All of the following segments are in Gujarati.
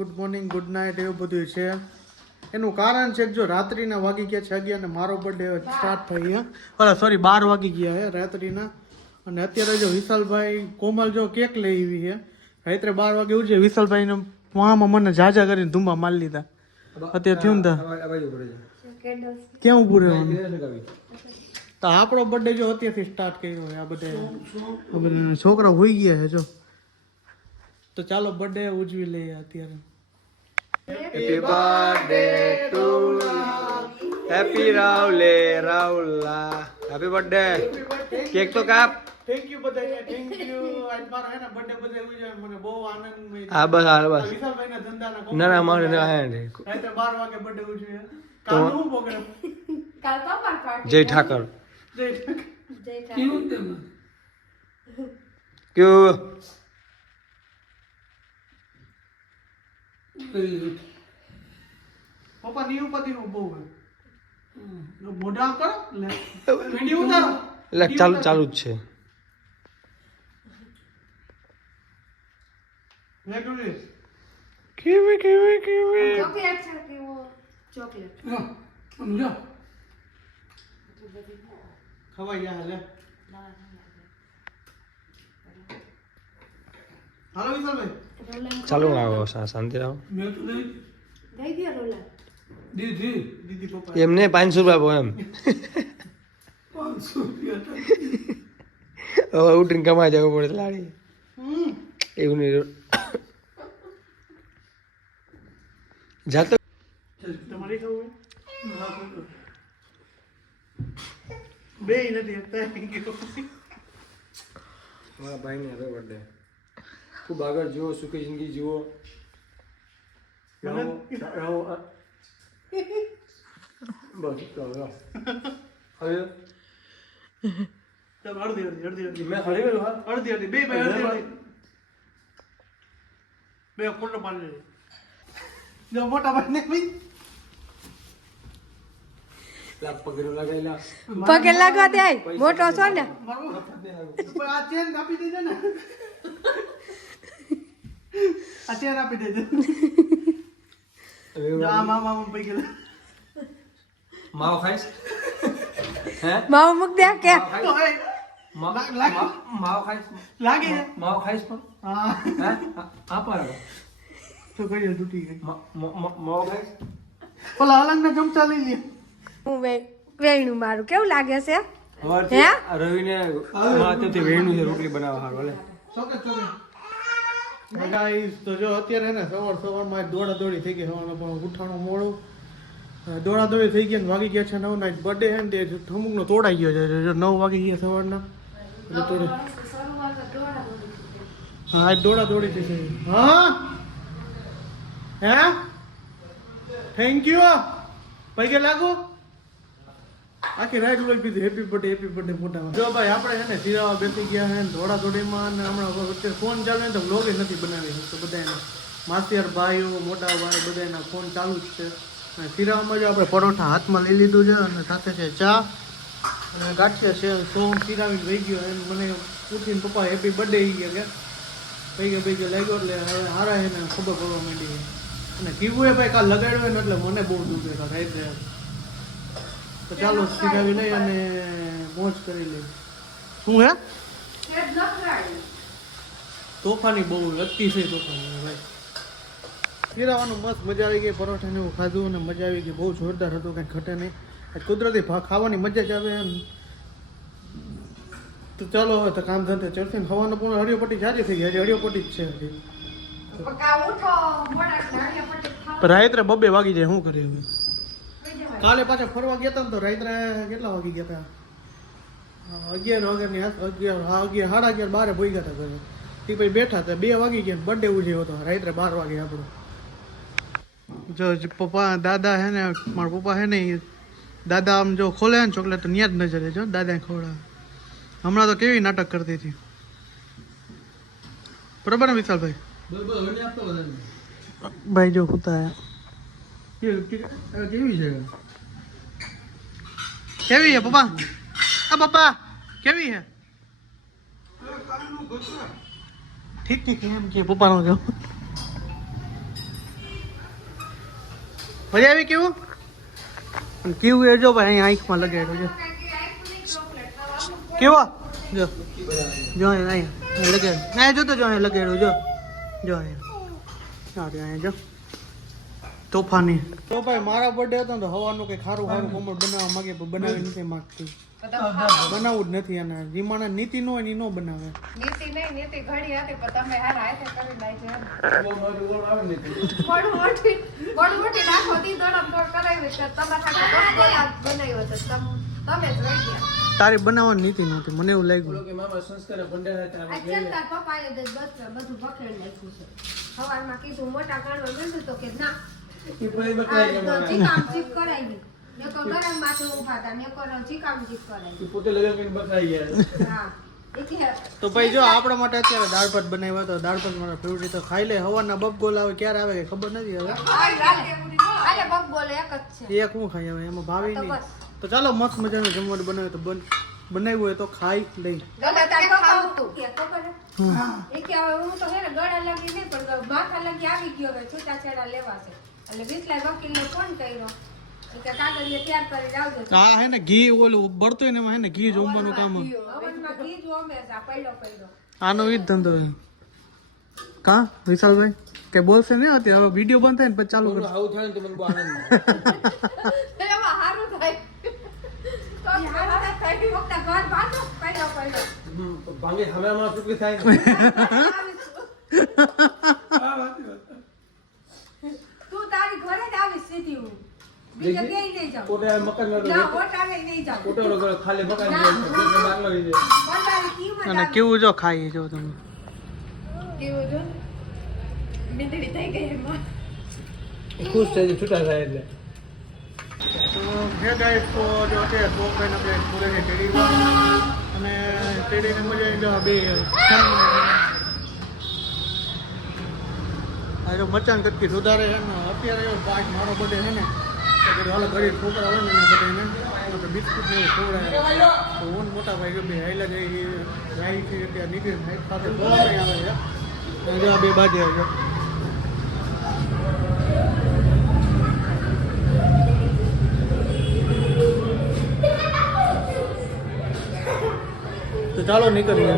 ગુડ મોર્નિંગ ગુડ નાઇટ એવું બધું છે. એનું કારણ છે કે જો રાત્રિના વાગી ગયા છે 11 ને મારો બર્થડે સ્ટાર્ટ થઈ ગયા સોરી 12 વાગી ગયા છે રાત્રિના. અને અત્યારે જો વિશાલભાઈ કોમલ જો કેક લઈ આવી છે રાત્રે 12 વાગે ઉજે. વિશાલભાઈને મામા મને જાજા કરીને ધુંબા મારી લીધા. અત્યારે થયું ને ક્યાં ઊભું રહેવાનું? તો આપણો બર્થડે જો અત્યારથી સ્ટાર્ટ કર્યો હોય. આ બધા છોકરા હોઈ ગયા છે જો. તો ચાલો બર્થડે ઉજવી લઈએ અત્યારે. હેપી બર્થડે ટુ હેપી રાઉલા હેપી બર્થડે. કેક તો કાપ. થેન્ક યુ બધાને થેન્ક યુ. આજ મારો હે ને બર્થડે બર્થડે ઉજવે મને બહુ આનંદ મળ્યો. હા બસ વિશાલભાઈના ધંધાના ના ના મારે ના હે રાતે 12 વાગે બર્થડે ઉજવે. કાલ હું પ્રોગ્રામ કાલ તો પાર્ટી જય ઠાકર જય ઠાકર ક્યું પપ્પા ની ઉપરથી નું બહુ મોઢા કરો વિડિયો ઉતારો એટલે ચાલુ જ છે. કેવી ચોકલેટ છે કેવો ચોકલેટ સમજો ખવાઈ જા લે. હાલો વિશાલભાઈ ચાલો આવો શાંતિ આવો. મેં તો દઈ ગયા રોલા દીદી પપ્પા એમને 500 રૂપિયા એમ 500 રૂપિયા હવે ઉઠીને કમાઈ જવું પડે લાડી એવું નહીં જાતો તમારી ખાવું બે નથી મારા ભાઈ ને હવે બર્થડે ખૂબ આગળ જુઓ સુખી જિંદગી જુઓ. મોટા ભાઈ પગે લાગવા દે મોટો છો ને આ ચેન આપી દેજે ને આ ચેન આપી દેજે. મામા પૈકી માવો ખાઈશ હે માવો મૂક દે કે માવો ખાઈશ લાગે માવો ખાઈશ પણ હા હે આપા તો કઈ તૂટી ગઈ માવો ખાઈશ. ઓલા અલંગ ના ચમચા લઈ લે. હું વેણું મારું કેવું લાગે છે હે રવિને માથેથી વેણું છે રોટલી બનાવવા હારું લે ગાઈસ. તો જો અત્યારે ને સવારમાં દોડાદોડી થઈ ગઈ. સવારમાં પણ ઉઠાણું મોડું દોડાદોડી થઈ ગઈ. વાગી ગયા છે 9 ના બર્થડે છે ને તે અમુકનો તોડાઈ ગયો છે. 9 વાગી ગયા સવારના હા દોડાદોડી થઈ ગઈ. હા હે થેન્ક યુ પૈકે લાગો આખી રાઈડ લોઈ પીધી હેપી બર્થડે મોટામાં. જો ભાઈ આપણે છે ને સિરાવા બેસી ગયા છે દોડાદોડીમાં અને હમણાં અત્યારે ફોન ચાલે ને તો વ્લોગ નથી બનાવી શકતો. બધાને માસિયાર ભાઈઓ મોટા ભાઈ બધાના ફોન ચાલુ જ છે. અને સિરાવામાં જો આપણે પરોઠા હાથમાં લઈ લીધું છે અને સાથે છે ચા અને ગાંઠિયા છે. સોમ સિરાવીને વહી ગયો એમ મને પૂછીને પપ્પા હેપી બર્થડે એ ગયા કે પૈકે લાગ્યો એટલે હવે હારા એને ખબર પડવા માંડી. અને કીવું ભાઈ કાલ લગાડ્યો ને એટલે મને બહુ દુખે રાત્રે. તો ચાલો સિરાવી લઈ અને મોજ કરી લઈ. શું હે તોફાની બહુ અતિશય તોફાની ભાઈ. સિરાવાનું મસ્ત મજા આવી ગઈ. પરોઠા ને એવું ખાધું અને મજા આવી ગઈ. બહુ જોરદાર હતું કંઈ ઘટે નહીં. કુદરતી ખાવાની મજા જ આવે એમ. તો ચાલો હવે તો કામ ધંધે ચડશે ને હવાનો પૂર્ણ હરિયોપટ્ટી જારી થઈ ગઈ. હજી હરિયોપટ્ટી જ છે હજી. રાત્રે 2 વાગી જાય શું કરીએ હવે. કાલે પાછા ફરવા ગયા હતા ને તો રાત્રે કેટલા વાગી ગયા હતા 11 વાગ્યાની 11:30 12 ભોઈ ગયા હતા ઘરે. તે પછી બેઠા હતા 2 વાગી ગયા. બર્થડે ઉજવ્યો હતો રાત્રે 12 વાગે આપણો. જો પપ્પા દાદા હે ને મારા પપ્પા હે ને દાદા આમ જો ખોલે ને ચોકલેટ તો ન્યા જ નજરે જો દાદાને ખવડાવે. હમણાં તો કેવી નાટક કરતી હતી બરાબર ને વિશાલભાઈ? ભાઈ જો કુતા કેવી છે કેવી છે પપ્પા? પપ્પા કેવી છે? ઠીક એમ કે પપ્પાનો જો મજા આવી કેવું અને કેવું એ જો ભાઈ અહીં આંખમાં લગાડ્યું જો કેવો જો જો અહીંયા લગાડ્યું અહીંયા જો તો જો અહીંયા લગાડ્યું જો જો અહીંયા જો તોફાની તો ભાઈ મારા બર્થડે હતો ને તો હવાનું કંઈ ખારું ખારું કોમળ બનાવવા માંગે પણ બનાવી નથી માગતી બનાવવું જ નથી અને જીમાના નીતિ નો હોય ને નો બનાવે નીતિ નહીં નીતિ ઘડી હતી પણ તમે હારા હાથે કરી નાખી મોટી નાખો તી દોડમ દોડ કરાવી છે તમારા હાથે ગોળા બનાવ્યો છે તમે જ રહી ગયા તારી બનાવવાની નીતિ નહોતી મને એવું લાગ્યું તાર પપ્પાએ બધું પકડી નાખ્યું છે સવારમાં કીધું મોટા કાઢવા મળ્યું તો કે ના ચીકામ ચીક કરાવી નકો ગરમ માથે ઉભા હતા નકો ચીકામ ચીક કરાવી પોતે લગન કરીને બતાવી ગયા હા એટલે તો ભાઈ જો આપણા માટે અત્યારે દાળ ભાત બનાવ્યા તો દાળ ભાત મારા ફેવરિટ તો ખાઈ લે હવાના બબગોલ આવે ક્યારે આવે કે ખબર નથી હવે અરે બબ બોલે એક જ છે એક હું ખાઈ હવે એમાં ભાવી નહીં તો ચાલો મસ્ત મજાનું જમવાનું બનાવ્યું તો બનાવ્યું હોય તો ખાઈ લઈ ગલા તાર પપ્પા હતું કે ખબર એ કે હવે હું તો હે ને ગળા લાગી નહીં પણ માથા લાગી આવી ગયો હવે છૂટા છેડા લેવા છે એટલે વિસલા વકીલને ફોન કર્યો કે કાગળિયા તૈયાર કરી લાવજો હા હે ને ઘી ઓલું બળતું હોય ને એમાં હે ને ઘી જોમવાનું કામ અવનમાં ઘી જો હંમેશા પડ્યો આનો ઈ જ ધંધો છે કા વિશાલભાઈ કે બોલશે ને અત્યારે હવે વિડીયો બંધ થાય ને પછી ચાલુ કરશે આવું થાય ને તો મને બહુ આનંદ એમાં હારું થાય તો હારું થાય વખત ઘર બાંધો પડ્યો ભાંગે હવામાં સુકી થાય ને તું તારી ઘરે જ આવીશ સીધી હું બીજે ક્યાંય નહીં જાઉં પોતે મકાન ના હોટાવે નહીં જાઉં પોતે ખાલી મકાન બાંગલો છે પંડારી કીમાં અને કેવું જો ખાઈ જો તમે કેવું જો બિંદડી થઈ ગઈ એમાં ખુશ થઈ છૂટા થાય એટલે તો હે ગાઈસ તો જો અત્યારે છોકરાને આપણે પૂરેને તેડી અને તેડીને મજા આવી જો બે આ જો મચાન કટકી સુધારે છે ને અત્યારે જો પાક મારો બધે છે ને તો કીધું હાલો ગરીબ છોકરા હોય ને બધાને તો બિસ્કુટ ને એવું ખવડાવે તો હું ને મોટા ભાઈ જો બે હાઈલા જઈ જાય છે ત્યાં નીકળીને હાઈટ સાથે બોલાવે આવે છે અને જો આ બે બાજુ આવે છે તો ચાલો નીકળીએ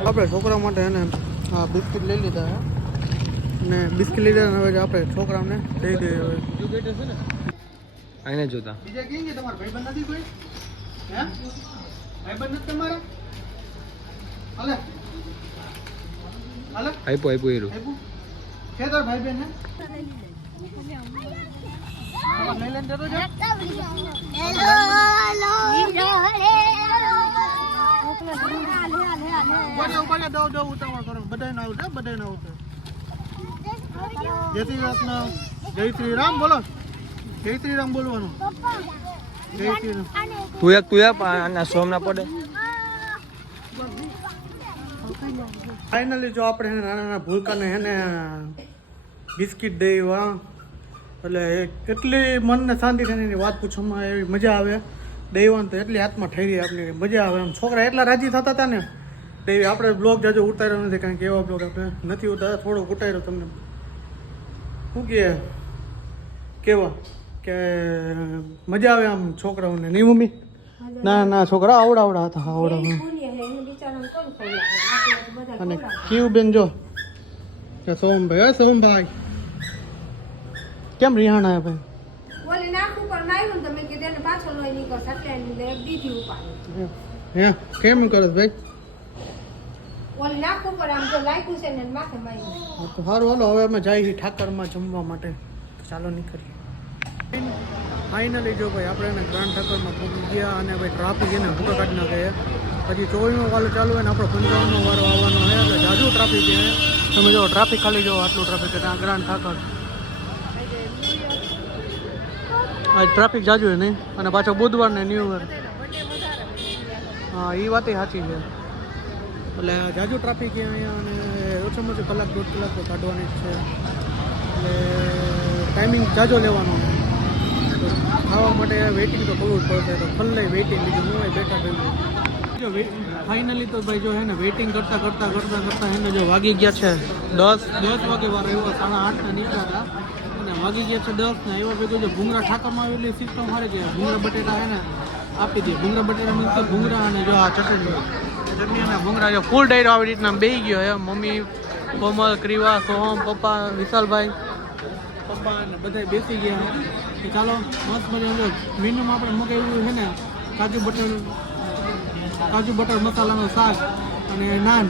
આપણે છોકરા માટે એને આ બિસ્કિટ લઈ લીધા છે અને બિસ્કિટ લીધા હવે આપણે છોકરાને દઈ દઈએ હવે બીજું બેઠે છે ને આને જોતા બીજા કેમ છે તમારા ભાઈબંધ નથી કોઈ હે ભાઈબંધ નથી તમારા હાલે હાલે આપ્યું એરું આપ્યું કે તાર ભાઈ બહેન હે લઈ લઈને જતો છે ઉભા દો ઉતાવળ કરો બધાને આવશે બધાને આવશે જય શ્રી કૃષ્ણ જય શ્રી રામ બોલો જય શ્રી રામ બોલવાનું જય શ્રી રામ તું એક આના સોમના પડે ફાઇનલી જો આપણે નાના નાના ભૂલકાને હે ને બિસ્કિટ દઈ વા એટલે કેટલી મનને શાંતિ થઈને એની વાત પૂછવામાં એવી મજા આવે દઈવાનું તો એટલી હાથમાં ઠરી આપણી મજા આવે આમ છોકરા એટલા રાજી થતા હતા ને તો આપણે બ્લોગ જાજો ઉતાર્યો નથી કારણ કે એવા બ્લોગ આપણે નથી ઉતાર્યા થોડોક ઉતાર્યો તમને શું કહે કેવા કે મજા આવે આમ છોકરાઓને નહીં મમ્મી ના છોકરા આવડા હતા આવડા અને કેવું બેન જો કે સોમભાઈ કેમ રિહાણ આવ્યા ભાઈ ઓલી નાક ઉપર નાખ્યું ને તમે કે તેને પાછો લઈ નીકળ સટલાઈ એક દીધી ઉપાડી હે કેમ કરસ ભાઈ ઓલી નાક ઉપર આમ તો લાગ્યું છે ને માથે માર્યું તો સારું હાલો હવે અમે જઈએ છીએ ઠાકરમાં જમવા માટે ચાલો નીકળીએ ફાઇનલી જો ભાઈ આપણે એને ગ્રાન્ડ ઠાકરમાં પહોંચી ગયા અને ભાઈ ટ્રાફિક એને ભૂકા કાઢી નાખે હજી 24નો વાલો ચાલુ હોય ને આપણો 55નો વારો આવવાનો છે એટલે જાજુ ટ્રાફિક છે તમે જો ટ્રાફિક ખાલી જો આટલું ટ્રાફિક છે ત્યાં ગ્રાન્ડ ઠાકર આજ ટ્રાફિક જાજુ છે નહીં અને પાછો બુધવાર ને ન્યૂ યર હા એ વાત સાચી છે એટલે જાજુ ટ્રાફિક છે અહીંયા અને ઓછામાં ઓછી કલાક 1.5 કલાક તો કાઢવાની જ છે એટલે ટાઈમિંગ જાજો લેવાનો તો ખાવા માટે વેઇટિંગ તો કરવું જ પડશે તો ખલ્લે વેઇટિંગ બીજું હું બેઠા બેઠું જો ફાઇનલી તો ભાઈ જો હે ને વેઇટિંગ કરતાં હે ને જો વાગી ગયા છે 10 વાગે વાર આવ્યો 8:30 નીકળ્યા હતા અને વાગી ગયા છે 10 ને એવા ભેગું જો ભૂંગરા ઠાકરમાં આવેલી સિસ્ટમ સારી છે. ભૂંગરા બટેટા હે ને આપી દે. ભૂંગરા બટેટા મીન્સ ભૂંગરા અને જો આ ચટણી અને ભૂંગરા જો ફૂલ ડાયરો આવી રીતના બેહી ગયો હે. મમ્મી, કોમલ, ક્રિવા, સોહમ, પપ્પા, વિશાલભાઈ, પપ્પા ને બધા બેસી ગયા હે. કે ચાલો મસ્ત મજાનું મેન્યુમાં આપણે મગાવ્યું છે ને કાજુ બટર મસાલાનું શાક અને નાન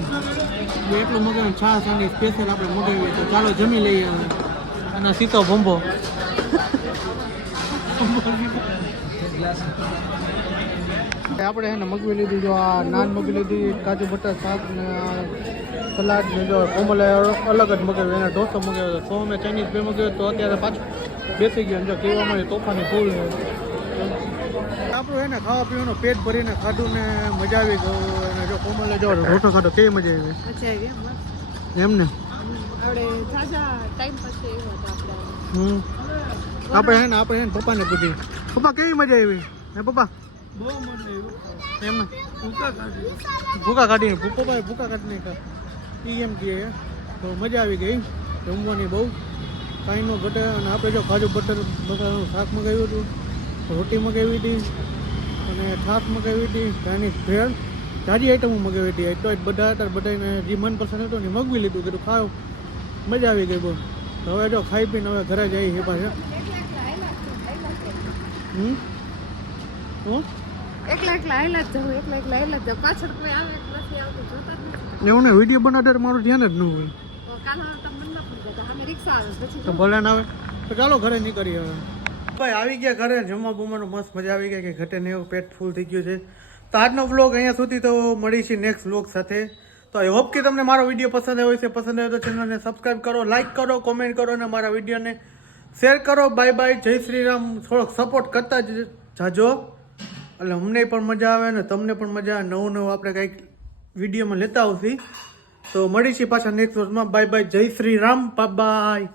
એટલું મગાવ્યું. છાશ અને સ્પેશિયલ આપણે મગાવીએ તો ચાલો જમી લઈએ હવે. અને સીતો ભંભો આપણે છે ને મગવી લીધી. જો આ નાન મગવી લીધી, કાજુ બટર શાક ને સલાડ ને જો કોમલે અલગ જ મગાવ્યું. એને ઢોસો મગાવ્યો. સોમે ચાઇનીઝ બે મગાવ્યો તો અત્યારે પાછું બેસી ગયો. જો કહેવામાં તોફાની ફૂલ છે. આપણું છે ને ખાવા પીવાનું પેટ ભરીને ખાધું ને મજા આવી ગયું. અને જો કોમલે જો રોટો ખાધો કેવી મજા આવી એમ ને. આપણે છે ને પપ્પાને પૂછી, પપ્પા કેવી મજા આવી હે પપ્પા? બહુ મજા આવી એમ ને. ભૂકા કાઢીને પપ્પાએ ભૂકા કાઢી નાખ્યા એમ કહે. તો મજા આવી ગઈ જમવાની બહુ કાંઈ નો ઘટે. અને આપણે જો કાજુ બટર બટાટાનું શાક મગાવ્યું હતું, રોટી મગાવી હતી અને છાશ મગાવી હતી, ચાઇનીઝ ભેળ જાજી આઈટમો મગાવી હતી. તો બધા બધાને જે મનપસંદ હતું ને મગવી લીધું. કીધું ખાવ મજા આવી ગઈ બહુ. હવે જો ખાઈ પીને હવે ઘરે જઈએ છે પાછા. એવું ને વિડીયો બનાવતા મારું ધ્યાન જ ન હોય તો ભલે ના આવે. તો ચાલો ઘરે નીકળીએ હવે. ભાઈ આવી ગયા ઘરે. જમવા બમવાનું મસ્ત મજા આવી ગઈ કે ઘટે ને એવું પેટ ફૂલ થઈ ગયું છે. તો આજનો વ્લોગ અહીંયા સુધી. તો મળીશું નેક્સ્ટ વ્લોગ સાથે. તો આઈ હોપ કે તમને મારો વિડીયો પસંદ આવ્યો છે. પસંદ આવ્યો તો ચેનલને સબસ્ક્રાઈબ કરો, લાઇક કરો, કોમેન્ટ કરો અને મારા વિડીયોને શેર કરો. બાય બાય, જય શ્રી રામ. થોડોક સપોર્ટ કરતા જ જાજો એટલે અમને પણ મજા આવે ને તમને પણ મજા આવે. નવું આપણે કંઈક વિડીયોમાં લેતા આવશી. તો મળીશું પાછા નેક્સ્ટ વર્ષમાં. બાય બાય, જય શ્રી રામ. બાય.